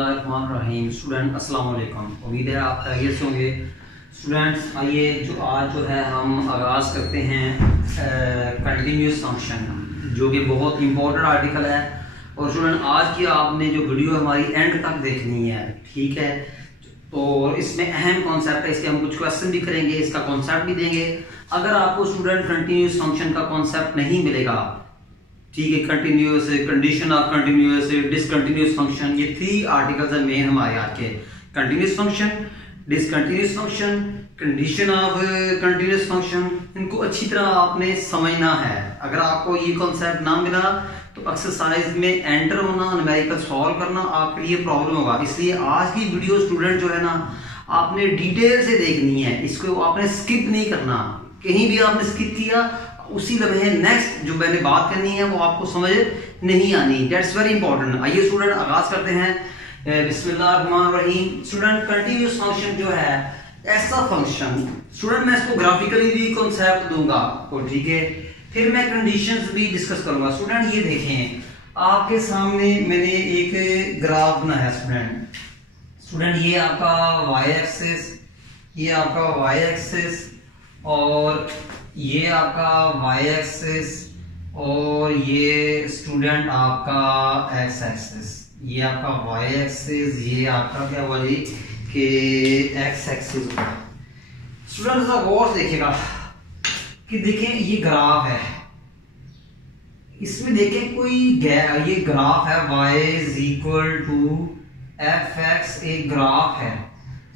बिस्मिल्लाहिर्रहमानिर्रहीम। स्टूडेंट अस्सलाम वालेकुम। उम्मीद है आप खैरियत से होंगे। स्टूडेंट्स आइए आज हम आगाज़ करते हैं कंटिन्यूस फंक्शन, जो कि बहुत इंपॉर्टेंट आर्टिकल है। और स्टूडेंट आज की आपने जो वीडियो हमारी एंड तक देखनी है, ठीक है। और इसमें अहम कॉन्सेप्ट है, इसके हम कुछ क्वेश्चन भी करेंगे, इसका कॉन्सेप्ट भी देंगे। अगर आपको स्टूडेंट कंटिन्यूस फंक्शन का कॉन्सेप्ट नहीं मिलेगा, ठीक है, continuous, condition of continuous, discontinuous function, ये 3 आर्टिकल्स हैं मेन हमारे आज के। Continuous function, discontinuous function, condition of continuous function, इनको अच्छी तरह आपने समझना है। अगर आपको ये कॉन्सेप्ट ना मिला तो एक्सरसाइज में एंटर होना, न्यूमेरिकल सॉल्व करना आपके लिए प्रॉब्लम होगा। इसलिए आज की वीडियो स्टूडेंट जो है ना, आपने डिटेल से देखनी है, इसको आपने स्किप नहीं करना। कहीं भी आपने स्किप किया, उसी लम्हे नेक्स्ट जो मैंने बात करनी है वो आपको समझ नहीं आनी। That's very important. आइए स्टूडेंट आगाज करते हैं। बिस्मिल्लाहिर्रहमानिर्रहीम। स्टूडेंट कंटिन्यूस फंक्शन जो है ऐसा फंक्शन, स्टूडेंट मैं इसको ग्राफिकली भी कॉन्सेप्ट दूंगा आपको, ठीक है, फिर मैं कंडीशंस भी डिस्कस करूंगा। स्टूडेंट ये देखें, आपके सामने मैंने एक ग्राफ बनाया स्टूडेंट ये आपका वाई एक्सिस, ये आपका वाई एक्सिस, और ये आपका वाई एक्सिस, और ये स्टूडेंट आपका एक्स एक्सिस। ये आपका वाई एक्सिस, ये आपका क्या हुआ जी कि एक्स एक्सिस हुआ। स्टूडेंट गौर से देखिएगा कि देखें ये ग्राफ है, इसमें देखें कोई ये ग्राफ है y is equal to f x, एक ग्राफ है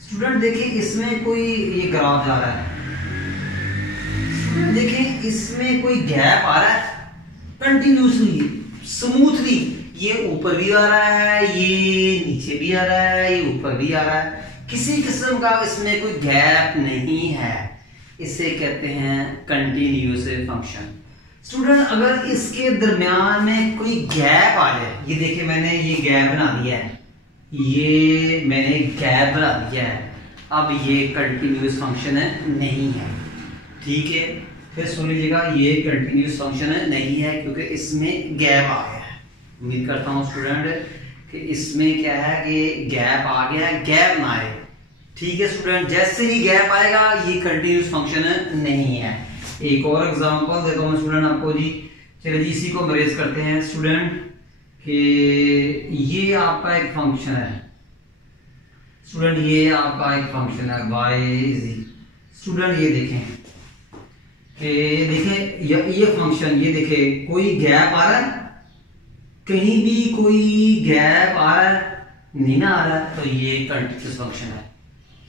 स्टूडेंट। देखें इसमें कोई ये ग्राफ जा रहा है, देखें इसमें कोई गैप आ रहा है कंटिन्यूसली, स्मूथली। ये ऊपर भी आ रहा है, ये नीचे भी आ रहा है, ये ऊपर भी आ रहा है, किसी किस्म का इसमें कोई गैप नहीं है। इसे कहते हैं कंटिन्यूस फंक्शन। स्टूडेंट अगर इसके दरमियान में कोई गैप आ जाए, ये देखिए मैंने ये गैप बना दिया है, ये मैंने गैप बना दिया है, अब ये कंटिन्यूस फंक्शन है नहीं है, ठीक है। फिर सुन लीजिएगा, ये कंटिन्यूस फंक्शन है नहीं है क्योंकि इसमें गैप आ गया है। उम्मीद करता हूं स्टूडेंट कि इसमें क्या है कि गैप आ गया है, गैप ना आए, ठीक है स्टूडेंट। जैसे ही गैप आएगा ये कंटिन्यूस फंक्शन नहीं है। एक और एग्जांपल देता हूं स्टूडेंट आपको जी। चलिए जी इसी को मेरेज करते हैं स्टूडेंट कि ये आपका एक फंक्शन है स्टूडेंट, ये आपका एक फंक्शन है y। स्टूडेंट ये देखें कि ये फंक्शन, ये देखें कोई गैप आ रहा है, कहीं भी कोई गैप आ रहा है नहीं ना आ रहा है, तो ये कंटिन्यूस फंक्शन है।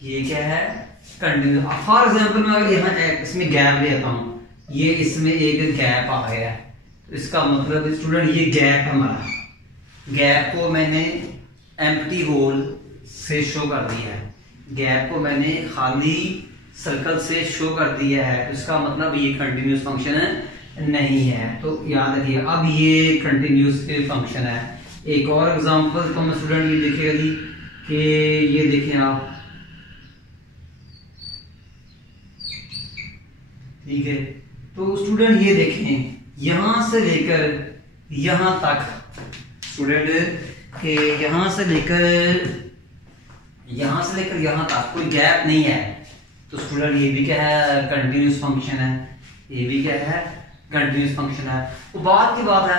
ये क्या है कंटिन्यूस। फॉर एग्जांपल मैं अगर यहाँ इसमें गैप लेता हूं, ये इसमें एक गैप आ गया है, तो इसका मतलब स्टूडेंट ये गैप हमारा, गैप को मैंने एम्प्टी होल से शो कर दिया है, गैप को मैंने खाली सर्कल से शो कर दिया है, तो इसका मतलब ये कंटिन्यूस फंक्शन नहीं है। तो याद रखिए अब ये कंटिन्यूस फंक्शन है। एक और एग्जांपल तो मैं स्टूडेंट ये देखिएगा जी कि ये देखें आप, ठीक है। तो स्टूडेंट ये देखें यहां से लेकर यहां तक स्टूडेंट के यहां से लेकर यहां तक कोई गैप नहीं है, तो स्टूडेंट ये भी क्या है कंटिन्यूस फंक्शन है, ये भी क्या है कंटिन्यूस फंक्शन है। तो बात की बात है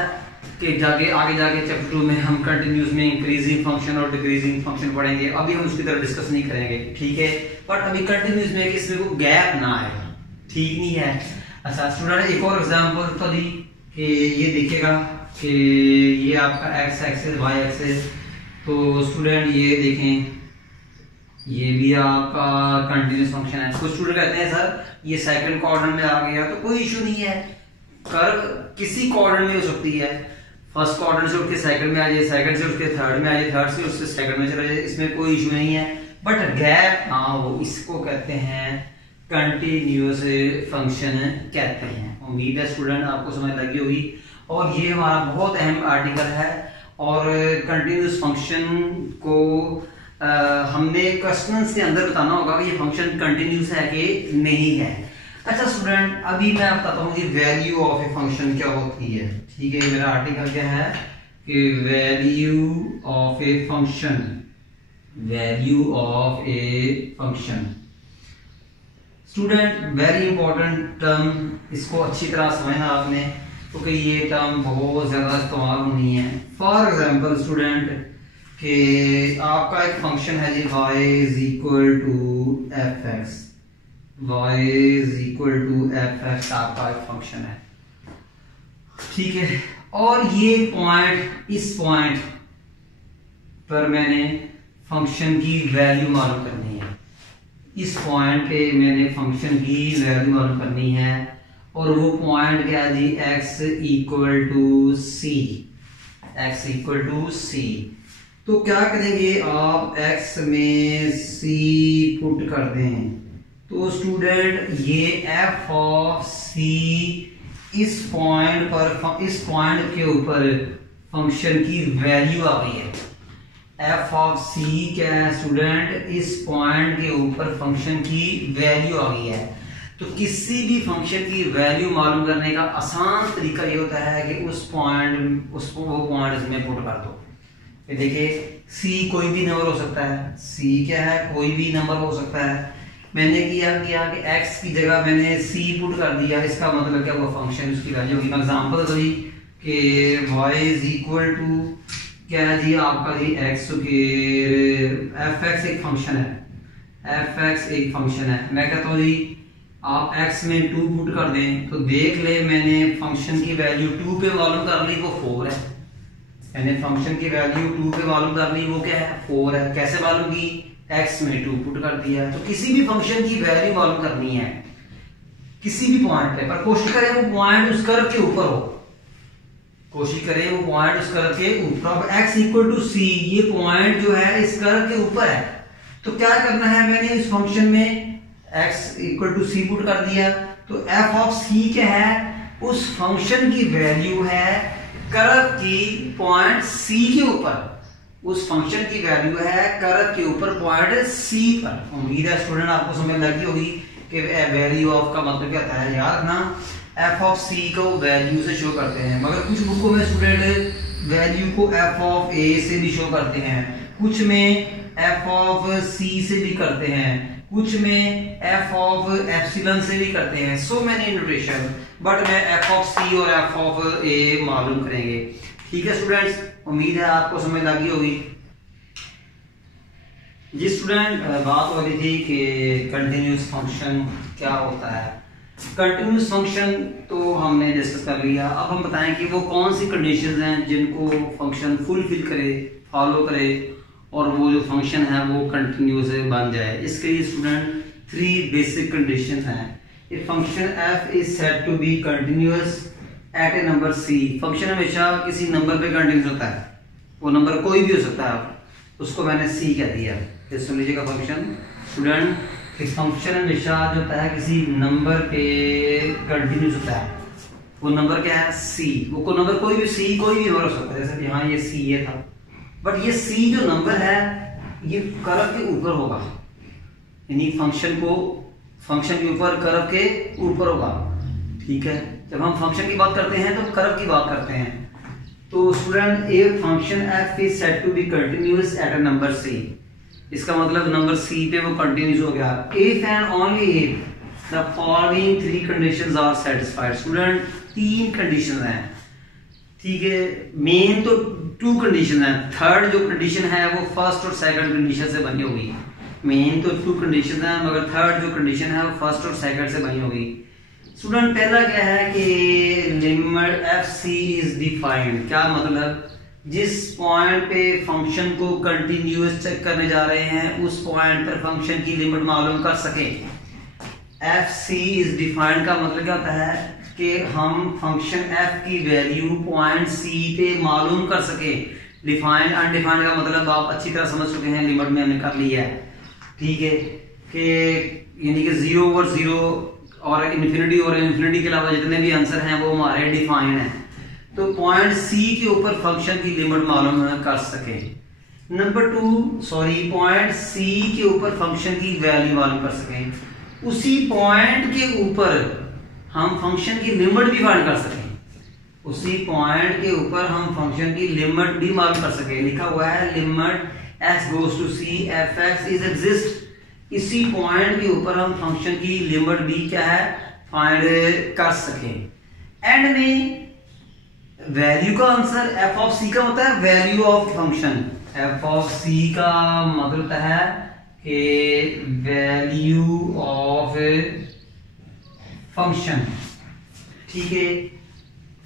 कि आगे जाके चैप्टर 2 में हम कंटिन्यूस में इंक्रीजिंग फंक्शन और डिक्रीजिंग फंक्शन पढ़ेंगे, अभी हम उसकी तरह डिस्कस नहीं करेंगे, ठीक है। बट अभी कंटिन्यूस में इसमें कोई गैप ना आए, ठीक नहीं है। अच्छा स्टूडेंट एक और एग्जांपल तो दी कि ये देखिएगा कि ये आपका एक्स एक्सिस वाई एक्सिस, तो स्टूडेंट ये देखें ये भी आपका कंटिन्यूस फंक्शन है। कुछ स्टूडेंट कहते हैं सर ये सेकंड क्वाड्रेंट में आ गया, तो कोई इशू नहीं है, कर्व किसी क्वाड्रेंट में हो सकती है, फर्स्ट क्वाड्रेंट से उठ के सेकंड में आ जाए, सेकंड से उठ के थर्ड में आ जाए, थर्ड से उससे सेकंड में चला जाए, इसमें कोई इशू नहीं है। बट गैप ना हो, इसको कहते हैं कंटिन्यूस फंक्शन कहते हैं। उम्मीद है स्टूडेंट आपको समझ लगी होगी। और ये हमारा बहुत अहम आर्टिकल है, और कंटिन्यूस फंक्शन को हमने क्वेश्चन के अंदर बताना होगा कि ये फंक्शन कंटिन्यूस है कि नहीं है। अच्छा स्टूडेंट अभी मैं आपको बताता हूँ कि वैल्यू ऑफ ए फंक्शन क्या होती है, ठीक है। मेरा आर्टिकल क्या है कि value of a function value of a function. Student very important term, इसको अच्छी तरह समझना आपने, क्योंकि ये टर्म बहुत ज्यादा इस्तेमाल होनी है। फॉर एग्जाम्पल स्टूडेंट कि आपका एक फंक्शन है जी y is equal to f x, y is equal to f x आपका एक फंक्शन है, ठीक है। और ये पॉइंट, इस पॉइंट पर मैंने फंक्शन की वैल्यू मालूम करनी है, इस पॉइंट पे मैंने फंक्शन की वैल्यू मालूम करनी है, और वो पॉइंट क्या है जी x equal to C, x equal to C. तो क्या करेंगे आप, x में c पुट कर दें, तो स्टूडेंट ये f ऑफ c इस पॉइंट पर, इस पॉइंट के ऊपर फंक्शन की वैल्यू आ गई है। f ऑफ c क्या है स्टूडेंट, इस पॉइंट के ऊपर फंक्शन की वैल्यू आ गई है। तो किसी भी फंक्शन की वैल्यू मालूम करने का आसान तरीका ये होता है कि उस पॉइंट, वो पॉइंट इसमें पुट कर दो। ये देखिए c कोई भी नंबर हो सकता है, c क्या है, कोई भी नंबर हो सकता है। मैंने किया कि x की जगह मैंने c पुट कर दिया, इसका मतलब क्या, वो फंक्शन उसकी वैल्यू होगी। एग्जांपल तो जी कि y इज इक्वल टू क्या है जी आपका जी x के f(x) एक फंक्शन है, f(x) एक फंक्शन है। मैं कहता हूँ जी आप x में 2 पुट कर दें, तो देख ले मैंने फंक्शन की वैल्यू 2 पे मालूम कर ली, वो 4 है। मैंने फंक्शन की वैल्यू 2 पे मालूम कर ली, वो क्या है, 4 है। कैसे मालूम की, x में 2 पुट कर दिया। तो किसी भी फंक्शन की वैल्यू मालूम करनी है किसी भी पॉइंट पे, पर कोशिश करें वो पॉइंट उस कर्व के ऊपर हो, कोशिश करें वो पॉइंट उस कर्व के ऊपर। अब x इक्वल टू c, ये पॉइंट जो है इस कर्व के ऊपर है, तो क्या करना है, मैंने इस फंक्शन में x equal to c put कर दिया। तो f ऑफ c क्या है, उस फंक्शन की वैल्यू है कर्व की पॉइंट c के ऊपर, उस फंक्शन की वैल्यू है कर्व के ऊपर पॉइंट c पर। उम्मीद है स्टूडेंट आपको समझ लगी होगी कि वैल्यू ऑफ का मतलब क्या होता है। याद रखना f ऑफ c को वैल्यू से शो करते हैं, मगर कुछ बुकों में स्टूडेंट वैल्यू को f ऑफ a से भी शो करते हैं, कुछ में f ऑफ c से भी करते हैं, कुछ में f ऑफ एप्सिलॉन से भी करते हैं। सो मैनी नोटेशन, बट मैं f ऑफ c और f ऑफ a मालूम करेंगे। ठीक है स्टूडेंट्स, उम्मीद है आपको समझ लगी होगी। जी स्टूडेंट, बात हो रही थी कि कंटिन्यूअस फंक्शन क्या होता है। कंटिन्यूअस फंक्शन तो हमने डिस्कस कर लिया। अब हम बताएं कि वो कौन सी कंडीशंस हैं जिनको फंक्शन फुलफिल करे, फॉलो करे, और वो जो फंक्शन है वो कंटिन्यूअस बन जाए। इसके लिए स्टूडेंट 3 बेसिक कंडीशन हैं। If function f is said to be continuous at a number c, function हमेशा किसी नंबर पे कंटिन्यूअस होता है, वो नंबर कोई भी हो सकता है, उसको मैंने c कह दिया। सुन लीजिएगा फंक्शन स्टूडेंट, फंक्शन हमेशा जो होता है किसी नंबर पे कंटिन्यूअस होता है, वो नंबर क्या है, c। वो नंबर कोई भी c, कोई भी नंबर हो सकता है, जैसे कि हाँ ये c ये था, बट ये c जो नंबर है ये कर्व के ऊपर होगा, यानी फंक्शन के ऊपर कर्व के ऊपर होगा। ठीक है, जब हम फंक्शन की बात करते हैं तो कर्व की बात करते हैं। तो student, a function f is said to be continuous at a number c, इसका मतलब नंबर c पे वो कंटिन्यूअस हो गया। If and only if the following 3 conditions are satisfied. Student 3 conditions हैं, ठीक है। मेन तो 2 कंडीशन है, थर्ड जो कंडीशन है वो फर्स्ट और सेकंड कंडीशन से बनी होगी। मेन तो 2 कंडीशन है, मगर थर्ड जो कंडीशन है वो फर्स्ट और सेकंड से बनी होगी। स्टूडेंट पहला क्या है कि limit f c is defined. क्या मतलब, जिस पॉइंट पे फंक्शन को कंटिन्यूअस चेक करने जा रहे हैं उस पॉइंट पर फंक्शन की लिमिट मालूम कर सके। एफ सी इज डिफाइंड का मतलब क्या होता है कि हम फंक्शन f की वैल्यू पॉइंट c पे मालूम कर सके। डिफाइंड अनडिफाइंड का मतलब आप अच्छी तरह समझ चुके हैं, लिमिट में हमने कर लिया है। ठीक है, कि यानी कि 0 और 0 और इन्फिनिटी और इन्फिनिटी के अलावा जितने भी आंसर हैं वो हमारे डिफाइंड हैं। तो पॉइंट c के ऊपर फंक्शन की लिमिट मालूम कर सके। नंबर 2 पॉइंट c के ऊपर फंक्शन की वैल्यू मालूम कर सके। उसी पॉइंट के ऊपर हम फंक्शन की लिमिट भी फाइंड कर सकें, उसी पॉइंट के ऊपर हम फंक्शन की लिमिट भी मालूम कर सकें। लिखा हुआ है limit x goes to c f(x) is exist। इसी पॉइंट के ऊपर हम फंक्शन की लिमिट भी क्या है फाइंड कर सके। एंड में वैल्यू का आंसर एफ ऑफ सी का होता है value of function. F of C का मतलब है कि वैल्यू ऑफ फंक्शन, ठीक है।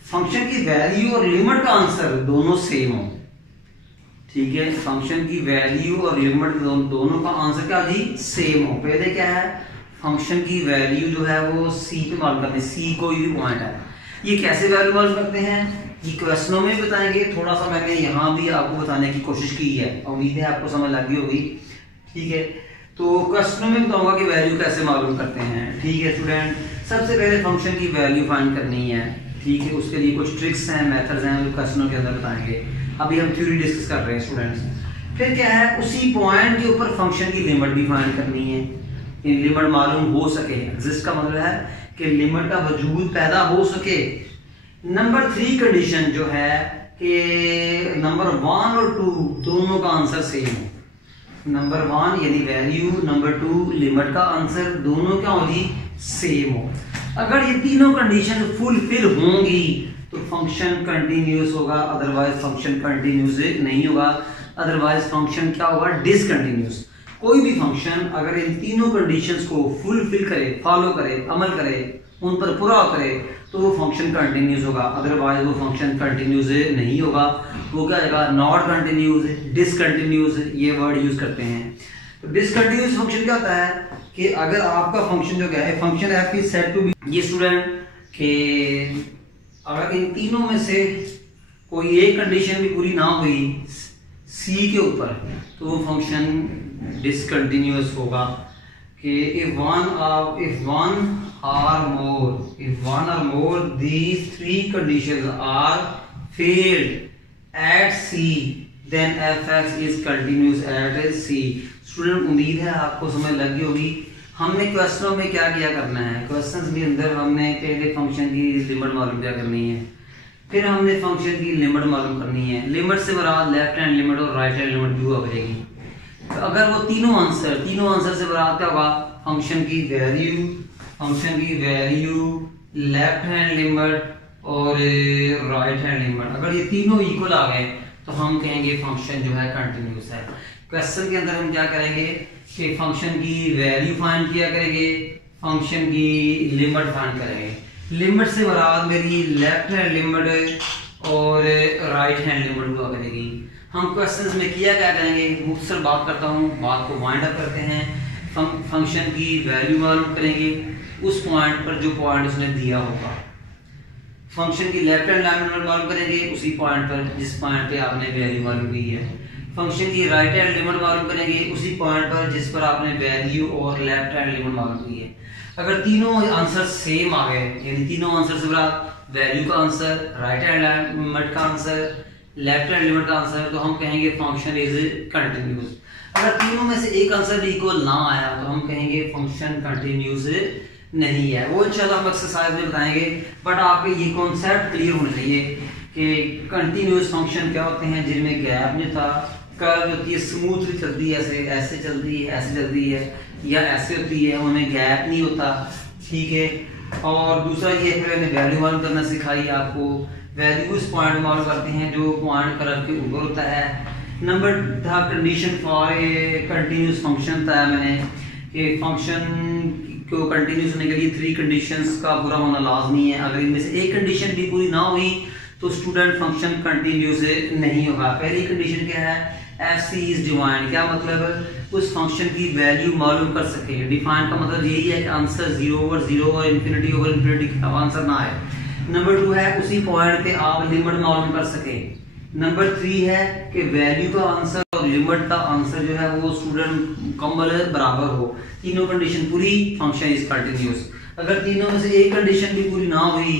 फंक्शन की वैल्यू और लिमिट का आंसर दोनों सेम हो, ठीक है। फंक्शन की वैल्यू और लिमिट दोनों का आंसर क्या जी सेम हो। पहले क्या है फंक्शन की वैल्यू जो है वो सी पे मालूम करते हैं, सी कोई भी पॉइंट है। ये कैसे वैल्यू मालूम करते हैं ये क्वेश्चनों में बताएंगे। थोड़ा सा मैंने यहाँ भी आपको बताने की कोशिश की है, उम्मीद है आपको समझ लगी होगी, ठीक है। तो क्वेश्चनों में बताऊंगा कि वैल्यू कैसे मालूम करते हैं, ठीक है स्टूडेंट। सबसे पहले फंक्शन की वैल्यू फाइंड करनी है, ठीक है। उसके लिए कुछ ट्रिक्स हैं, मेथड्स हैं जो क्वेश्चनों के अंदर बताएंगे। अभी हम थ्योरी डिस्कस कर रहे हैं स्टूडेंट्स। फिर क्या है उसी पॉइंट के ऊपर फंक्शन की लिमिट भी फाइंड करनी है, लिमिट मालूम हो सके। एग्जिस्ट का मतलब है कि लिमिट का वजूद पैदा हो सके। नंबर 3 कंडीशन जो है कि नंबर 1 और 2 दोनों का आंसर सेम हो। नंबर 1 यानी वैल्यू, नंबर 2 लिमिट का आंसर, दोनों क्या होगी सेम हो। अगर ये तीनों कंडीशन फुलफिल होंगी तो फंक्शन कंटिन्यूअस होगा, अदरवाइज फंक्शन कंटिन्यूअस नहीं होगा, अदरवाइज फंक्शन क्या होगा डिसकंटिन्यूअस। कोई भी फंक्शन अगर इन तीनों कंडीशंस को फुलफिल करे, फॉलो करे, अमल करे, उन पर पूरा करे तो वो फंक्शन कंटिन्यूअस होगा, अदरवाइज वो फंक्शन कंटिन्यूअस नहीं होगा। वो क्या होगा नॉट कंटिन्यूअस, डिसकंटिन्यूअस, ये वर्ड यूज करते हैं। तो डिसकंटिन्यूअस फंक्शन क्या होता है कि अगर आपका फंक्शन जो क्या है function f is said to be, ये स्टूडेंट के अगर इन तीनों में से कोई एक कंडीशन भी पूरी ना हुई सी के ऊपर तो वो फंक्शन डिसकंटिन्यूअस होगा। कि if one or more these 3 conditions are failed at C then f(x) is continuous at C। Student उम्मीद है आपको समझ लगी होगी। हमने क्वेश्चनों में क्या किया करना है, क्वेश्चंस के अंदर हमने पहले फंक्शन की लिमिट मालूम क्या करनी है, फिर हमने फंक्शन की लिमिट मालूम करनी है। लिमिट से मुराद लेफ्ट हैंड लिमिट और राइट हैंड लिमिट भी हुआ करेगी। तो अगर वो तीनों आंसर से मुराद क्या होगा फंक्शन की वैल्यू, लेफ्ट हैंड लिमिट और राइट हैंड लिमिट, अगर ये तीनों इक्वल आ गए तो हम कहेंगे फंक्शन जो है कंटिन्यूअस है। क्वेश्चन के अंदर हम क्या करेंगे कि फंक्शन की वैल्यू फाइंड किया करेंगे, फंक्शन की लिमिट फाइंड करेंगे। लिमिट से मुराद मेरी लेफ्ट हैंड लिमिट और राइट हैंड लिमिट हुआ करेगी। हम क्वेश्चंस में किया क्या करेंगे, मुख्तसर बात करता हूँ, बात को वाइंड अप करते हैं। फंक्शन की वैल्यू मालूम करेंगे उस पॉइंट पर जो पॉइंट उसने दिया होगा। फंक्शन की लेफ्ट हैंड लिमिट मालूम करेंगे उसी पॉइंट पर जिस पॉइंट पे आपने वैल्यू मालूम की है। फंक्शन की राइट हैंड लिमिट मालूम करेंगे उसी पॉइंट पर जिस पर आपने वैल्यू और लेफ्ट हैंड लिमिट मालूम की है। अगर तीनों आंसर सेम आ गए यानी तीनों आंसर से मुराद वैल्यू का आंसर, राइट हैंड लिमिट का आंसर, लेफ्ट हैंड लिमिट का आंसर, तो हम कहेंगे फंक्शन इज कंटिन्यूअस। अगर तीनों में से एक आंसर इक्वल ना आया तो हम कहेंगे फंक्शन कंटिन्यूअस नहीं है। वो इंशाल्लाह हम एक्सरसाइज में बताएंगे, बट आपके ये कॉन्सेप्ट क्लियर होने चाहिए कि कंटिन्यूअस फंक्शन क्या होते हैं जिनमें गैप नहीं था, कर्व होती है स्मूथली चलती है, ऐसे चलती है, ऐसे चलती है या ऐसे होती है, उनमें गैप नहीं होता, ठीक है। और दूसरा ये फिर मैंने वैल्यू मालूम करना सिखाई आपको। वैल्यू उस पॉइंट मालूम करते हैं जो पॉइंट कर्व के ऊपर होता है। नंबर था condition for a continuous function था मैंने कि फंक्शन को कंटिन्यूअस होने के लिए 3 कंडीशंस का पूरा होना लाजमी है। अगर इनमें से एक कंडीशन भी पूरी ना हुई तो स्टूडेंट फंक्शन कंटिन्यूअस नहीं होगा। पहली कंडीशन क्या है, एफ सी इज डिफाइंड। क्या मतलब उस फंक्शन की वैल्यू मालूम कर सके। डिफाइंड का मतलब यही है कि आंसर 0/0 और इन्फिनिटी ओवर इन्फिनिटी का आंसर ना आए। नंबर 2 है उसी पॉइंट पे आप लिमिट मालूम कर सके। नंबर 3 है कि वैल्यू का आंसर और लिमिट का आंसर जो है वो स्टूडेंट मुकम्मल बराबर हो। तीनों कंडीशन पूरी, फंक्शन इज कंटिन्यूअस। अगर तीनों में से एक कंडीशन भी पूरी ना हुई,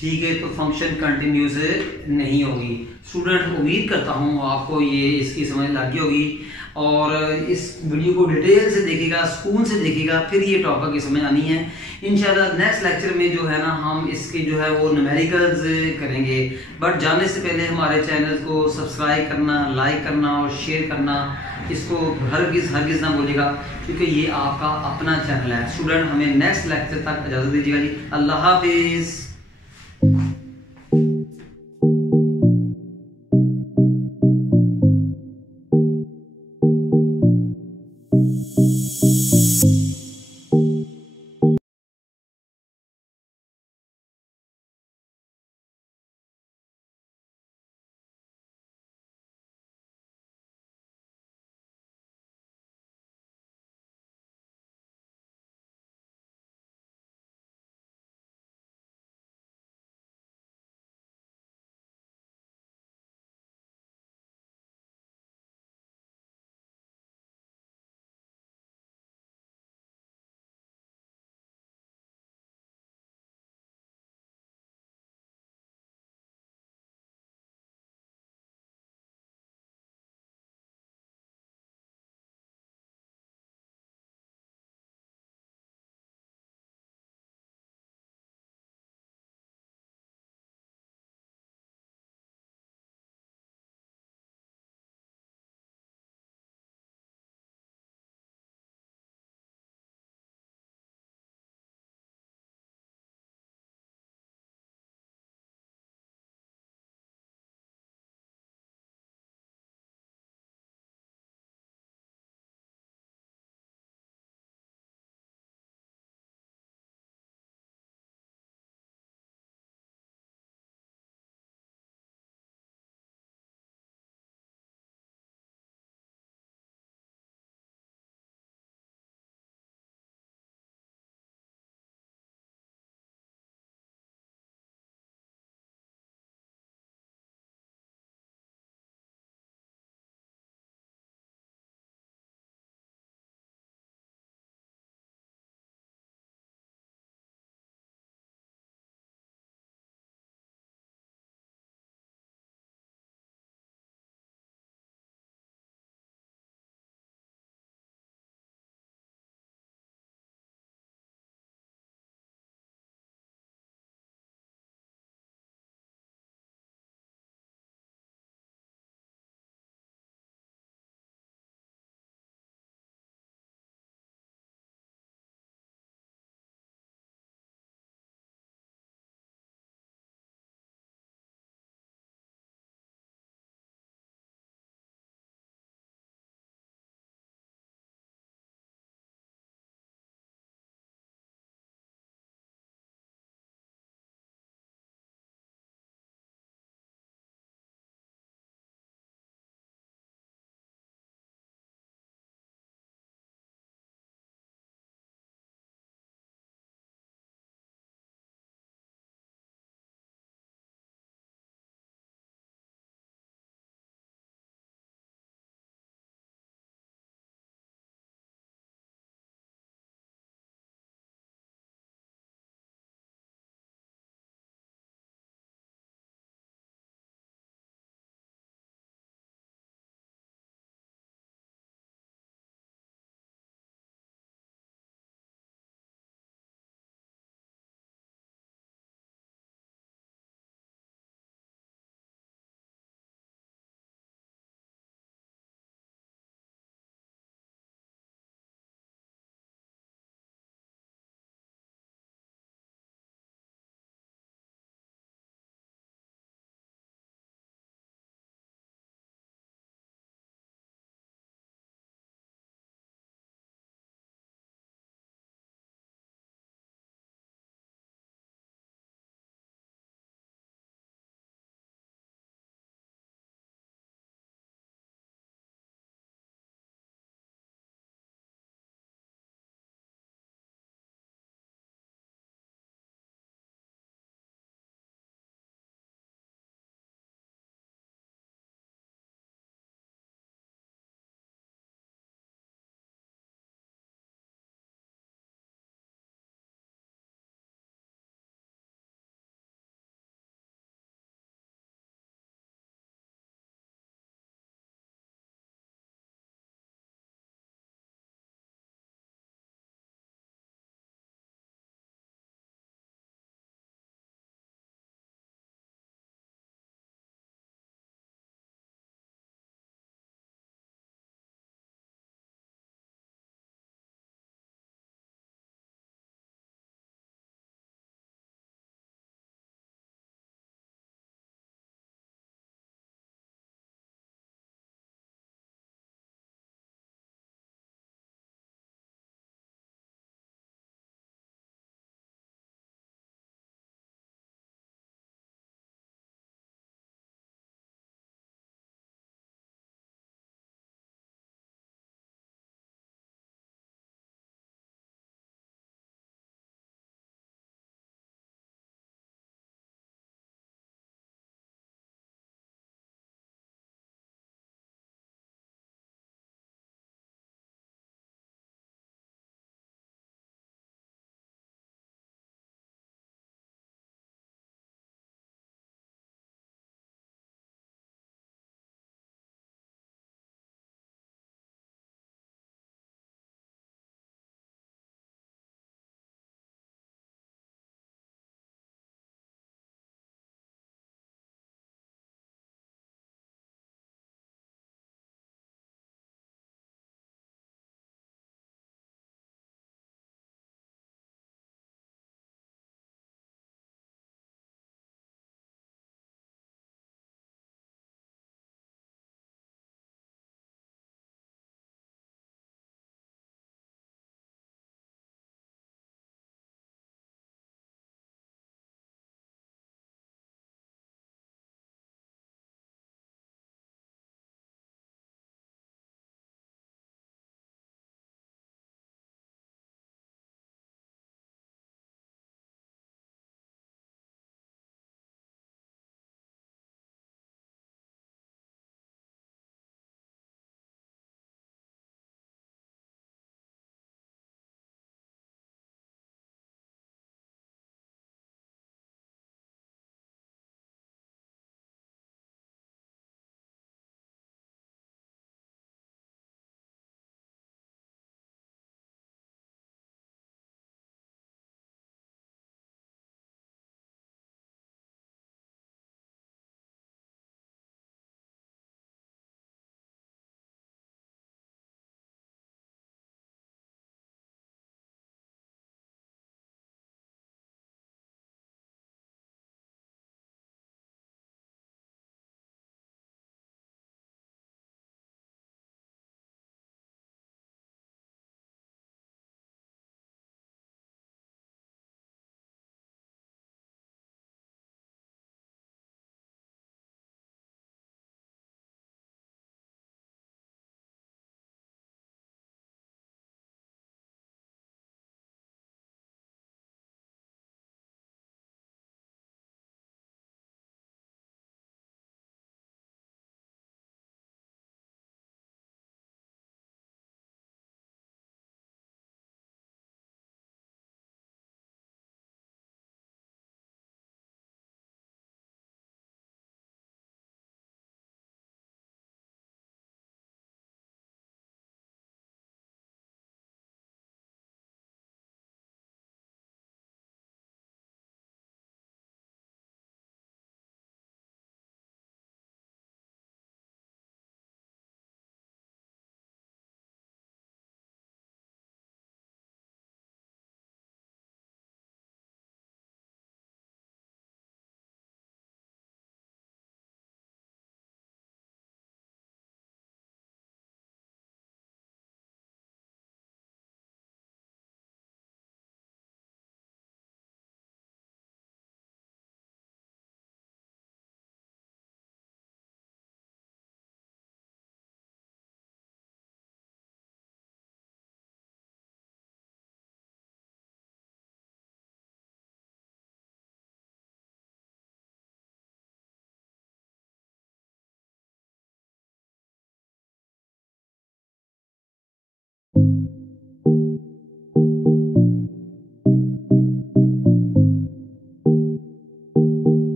ठीक है, तो फंक्शन कंटिन्यूअस नहीं होगी। स्टूडेंट उम्मीद करता हूँ आपको ये इसकी समझ लगी होगी और इस वीडियो को डिटेल से देखिएगा, सुकून से देखिएगा, फिर ये टॉपिक की समझ आनी है। इंशाल्लाह नेक्स्ट लेक्चर में जो है ना हम इसके जो है वो न्यूमेरिकल्स करेंगे। बट जाने से पहले हमारे चैनल को सब्सक्राइब करना, लाइक करना और शेयर करना, इसको हरगिज़ ना भूलिएगा, क्योंकि ये आपका अपना चैनल है। स्टूडेंट, हमें नेक्स्ट लेक्चर तक इजाज़त दीजिएगा जी। अल्लाह हाफिज़।